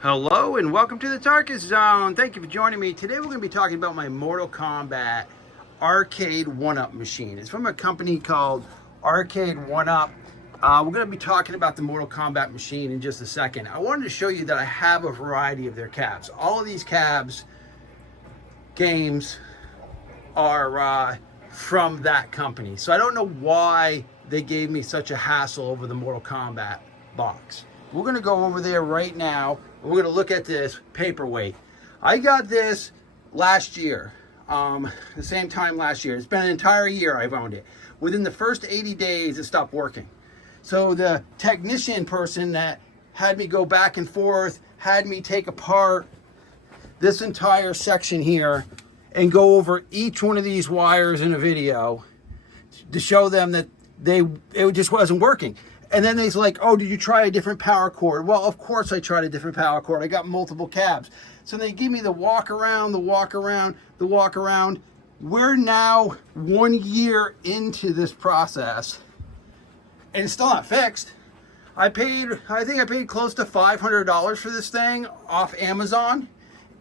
Hello and welcome to the Tarkus Zone. Thank you for joining me. Today we're going to be talking about my Mortal Kombat Arcade1Up machine. It's from a company called Arcade1Up. We're going to be talking about the Mortal Kombat machine in just a second. I wanted to show you that I have a variety of their cabs. All of these cabs, games, are from that company. So I don't know why they gave me such a hassle over the Mortal Kombat box. We're going to go over there right now. We're going to look at this paperweight. I got this last year, the same time last year. It's been an entire year I've owned it. Within the first 80 days, it stopped working. So the technician person that had me go back and forth, had me take apart this entire section here and go over each one of these wires in a video to show them that it just wasn't working. And then they's like, oh, did you try a different power cord? Well, of course I tried a different power cord. I got multiple cabs. So they give me the walk around, the walk around, the walk around. We're now 1 year into this process and it's still not fixed. I think I paid close to $500 for this thing off Amazon.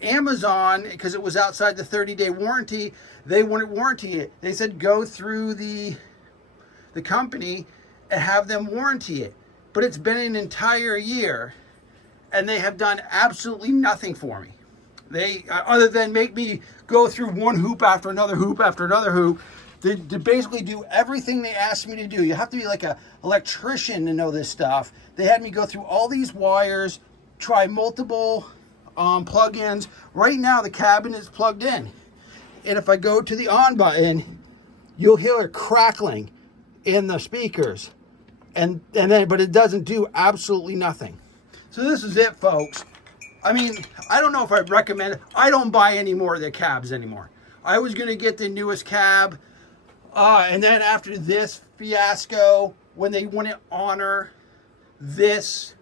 Amazon, because it was outside the 30-day warranty, they wouldn't warranty it. They said go through the company and have them warranty it. But it's been an entire year and they have done absolutely nothing for me. They, other than make me go through one hoop after another hoop after another hoop, to basically do everything they asked me to do. You have to be like an electrician to know this stuff. They had me go through all these wires, try multiple plug-ins. Right now the cabinet is plugged in. And if I go to the on button, you'll hear it crackling in the speakers. But it doesn't do absolutely nothing. So this is it, folks. I mean, I don't know if I'd recommend it. I don't buy any more of their cabs anymore. I was going to get the newest cab. And then after this fiasco, when they wouldn't honor this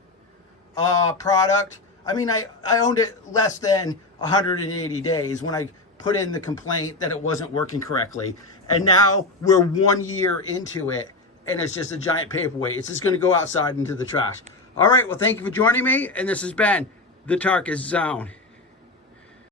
product, I mean, I owned it less than 180 days when I put in the complaint that it wasn't working correctly. And now we're 1 year into it. And it's just a giant paperweight. It's just going to go outside into the trash. All right, well, thank you for joining me. And this has been the Tarkus Zone.